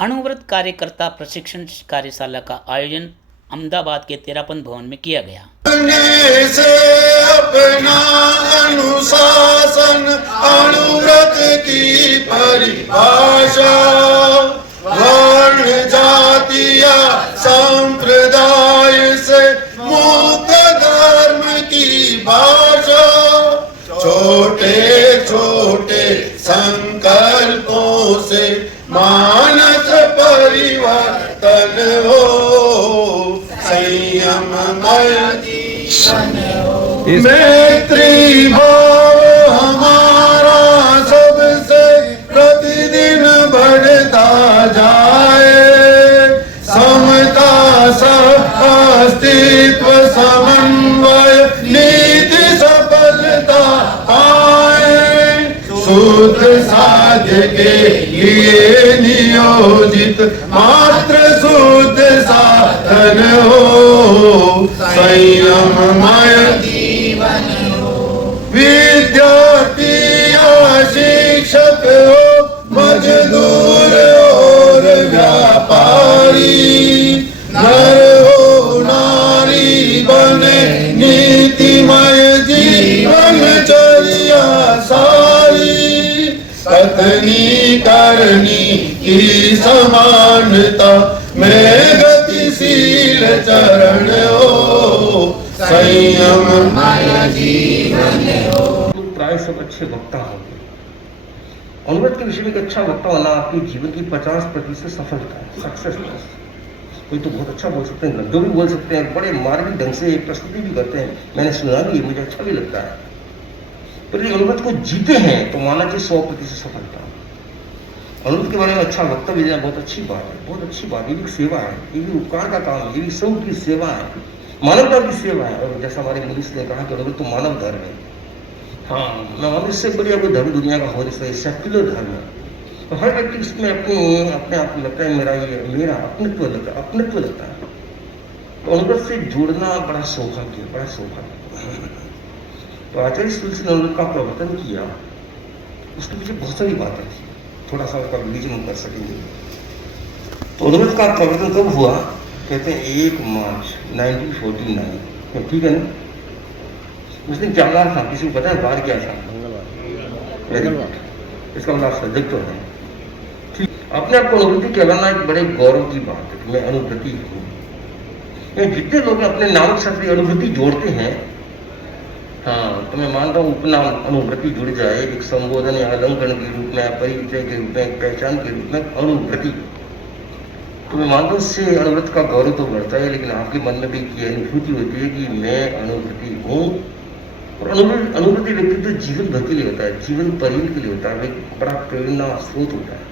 अणुव्रत कार्यकर्ता प्रशिक्षण कार्यशाला का आयोजन अहमदाबाद के तेरापंथ भवन में किया गया। से अपना अनुशासन अणुव्रत की परिभाषा वर्ण जाति या संप्रदाय से मुक्त धर्म की भाषा छोटे छोटे संकल्पों से मानस परिवर्तन हो संयममय मैत्री भाव हमारा सबसे प्रतिदिन बढ़ता जाए समता अस्तित्व समन्वय नीति सफलता पाए शुद्ध साध्य के लिए नियोजित मात्र शुद्ध साधन हो संयममय जीवन हो विद्यार्थी या शिक्षक हो मजदूर और व्यापारी नर हो नारी बने नीतिमय जीवन चर्या सारी कथनी करनी की समानता में गतिशील चरण हो संयममय जीवन हो। प्राय सब अच्छे वक्ता होंगे। अणुव्रत के विषय में एक अच्छा वक्ता होना आपके जीवन की 50% सफलता है, सक्सेस। कोई तो बहुत अच्छा बोल सकते हैं, जो भी बोल सकते हैं, बड़े मार्मिक ढंग से प्रस्तुति भी करते हैं, मैंने सुना भी, मुझे अच्छा भी लगता है। पर यदि अणुव्रत को जीते हैं तो माना चाहिए 100% सफलता। अणुव्रत के बारे में अच्छा वक्ता भी देना बहुत अच्छी बात है, बहुत अच्छी बात। ये भी सेवा है, ये भी उपकार का काम है, ये भी सब की सेवा है, मानवता की सेवा है। और जैसा हमारे मनुष्य ने कहा कि अणुव्रत तो मानव धर्म है। हाँ, मैं मनुष्य से बढ़िया कोई धर्म दुनिया का हो नहीं सकता, सेक्युलर धर्म है। तो हर व्यक्ति उसमें अपने आप को लगता है मेरा अपनित्व लगता है। तो अणुव्रत से जुड़ना बड़ा सौभाग्य, बड़ा सौभाग्य। तो आचार्य तुलसी ने अणुव्रत का प्रवर्तन किया, उसके पीछे बहुत सारी बातें थी, थोड़ा सा उसका रिलीजन हम कर सकेंगे। तो अणुव्रत का प्रवर्तन कब हुआ? कहते हैं 1 मार्च 1949, ठीक है ना? उस दिन क्या बार था, किसी को पता है बार क्या था? मंगलवार। इसका मतलब सजग तो है। ठीक, अपने आप को अनुभूति कहलाना एक बड़े गौरव की बात है कि मैं अनुभूति हूँ। जितने लोग अपने नाम के साथ अनुभूति जोड़ते हैं, हाँ, तो मैं मानता हूँ उपनाम अनुभूति जुड़ जाए एक संबोधन या अलंकरण के रूप में, परिचय के रूप में, पहचान के रूप में अनुभूति, तो मैं मानता हूँ उससे अणुव्रत का गौरव तो बढ़ता है, लेकिन आपके मन में भी ये अनुभूति होती है कि मैं अनुभूति हूँ। और अनुभूति व्यक्ति तो जीवन भर के लिए होता है, जीवन पर्यंत के लिए होता है, एक बड़ा प्रेरणा स्रोत होता है।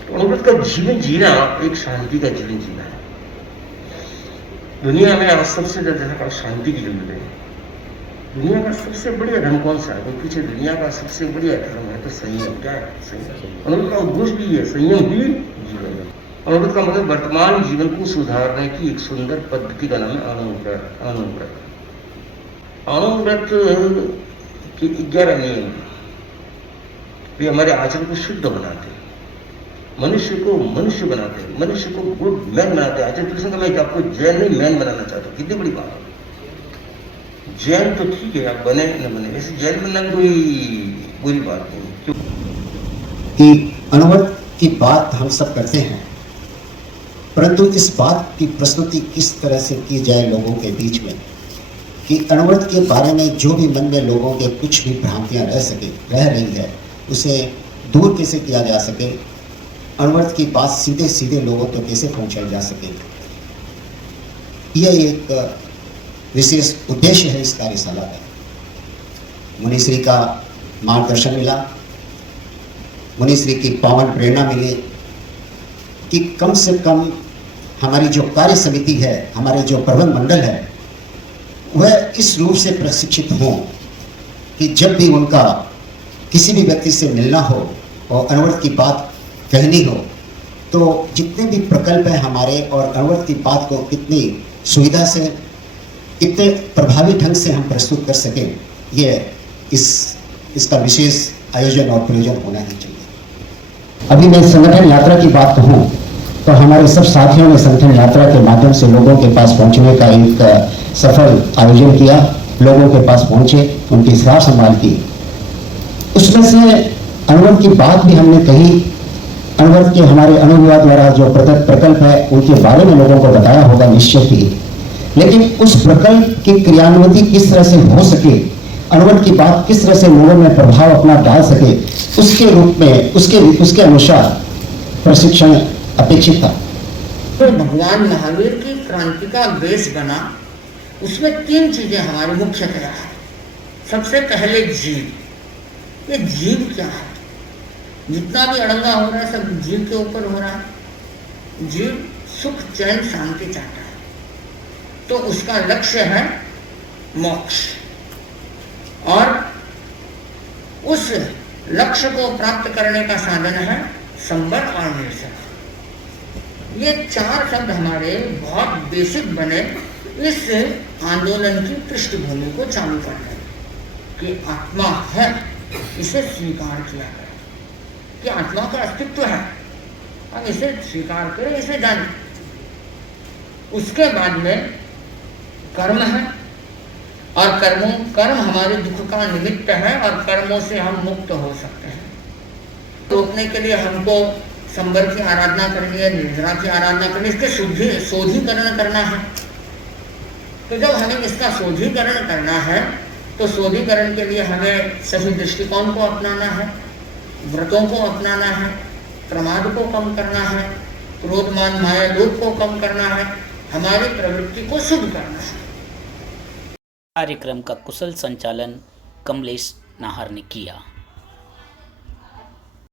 तो अणुव्रत का जीवन जीना एक शांति का जीवन जीना है। दुनिया में आज सबसे ज्यादा शांति की जरूरत है। दुनिया का सबसे बढ़िया धर्म कौन सा है? तो पीछे दुनिया का सबसे बढ़िया धर्म है तो संयम। क्या है संयम? अणुव्रत का उद्घोष भी है, संयम ही जीवन है। अणुव्रत का मतलब वर्तमान जीवन को सुधारने की एक सुंदर पद्धति का नाम है अणुव्रत। अणुव्रत के 11 नियम वे हमारे आचरण को शुद्ध बनाते हैं, मनुष्य को मनुष्य बनाते हैं, मनुष्य को गुड मैन बनाते हैं। आचार्य कृष्ण का मैं आपको जैन नहीं मैन बनाना चाहता हूँ, कितनी बड़ी बात है। जैन तो ठीक है, आप बने न बने, वैसे जैन बनना कोई बुरी बात नहीं। कि अणुव्रत की बात हम सब करते हैं, परंतु इस बात की प्रस्तुति किस तरह से की जाए लोगों के बीच में कि अणुव्रत के बारे में जो भी मन में लोगों के कुछ भी भ्रांतियां रह रही है, उसे दूर कैसे किया जा सके, अणुव्रत की बात सीधे सीधे लोगों तक कैसे पहुंचाई जा सके, यह एक विशेष उद्देश्य है इस कार्यशाला का। मुनिश्री का मार्गदर्शन मिला, मुनिश्री की पावन प्रेरणा मिली कि कम से कम हमारी जो कार्य समिति है, हमारे जो प्रबंध मंडल है, वह इस रूप से प्रशिक्षित हों कि जब भी उनका किसी भी व्यक्ति से मिलना हो और अणुव्रत की बात कहनी हो, तो जितने भी प्रकल्प हैं हमारे और अणुव्रत की बात को कितनी सुविधा से, कितने प्रभावी ढंग से हम प्रस्तुत कर सकें, ये इसका विशेष आयोजन और प्रयोजन होना ही चाहिए। अभी मैं संगठन यात्रा की बात कहूँ तो हमारे सब साथियों ने संगठन यात्रा के माध्यम से लोगों के पास पहुंचने का एक सफल आयोजन किया। लोगों के पास पहुंचे, उनकी सार संभाल की। उसमें से अनुवर्त की बात भी हमने कही। अनुवर्त के हमारे अनुविभाग द्वारा जो प्रकल्प है उनके बारे में लोगों को बताया होगा निश्चित ही, लेकिन उस प्रकल्प की क्रियान्विति किस तरह से हो सके, अनुवर्त की बात किस तरह से लोगों में प्रभाव अपना डाल सके, उसके रूप में उसके अनुसार प्रशिक्षण अपेक्षित था। तो भगवान महावीर की क्रांति का बेस बना, उसमें 3 चीजें हमारी मुख्यतया है। सबसे पहले जीव। ये जीव क्या है? जितना भी अड़ंगा हो रहा है सब जीव के ऊपर हो रहा है। जीव सुख चैन शांति चाहता है, तो उसका लक्ष्य है मोक्ष, और उस लक्ष्य को प्राप्त करने का साधन है संवर और निर्जर। ये 4 शब्द हमारे बहुत बेसिक बने इस आंदोलन की पृष्ठभूमि को चालू करने कि आत्मा है, इसे स्वीकार किया गया कि आत्मा का अस्तित्व है, हम इसे स्वीकार करें, इसे जानें। उसके बाद में कर्म है, और कर्म हमारे दुख का निमित्त है, और कर्मों से हम मुक्त हो सकते हैं। रोकने के लिए हमको संवर की आराधना करनी है, निर्जरा की आराधना करनी है, इसके शोधीकरण करना है। तो जब हमें इसका शोधीकरण करना है तो शोधीकरण के लिए हमें सही दृष्टिकोण को अपनाना है, व्रतों को अपनाना है, प्रमाद को कम करना है, क्रोध मान माया लोभ को कम करना है, हमारी प्रवृत्ति को शुद्ध करना है। कार्यक्रम का कुशल संचालन कमलेश नाहर ने किया।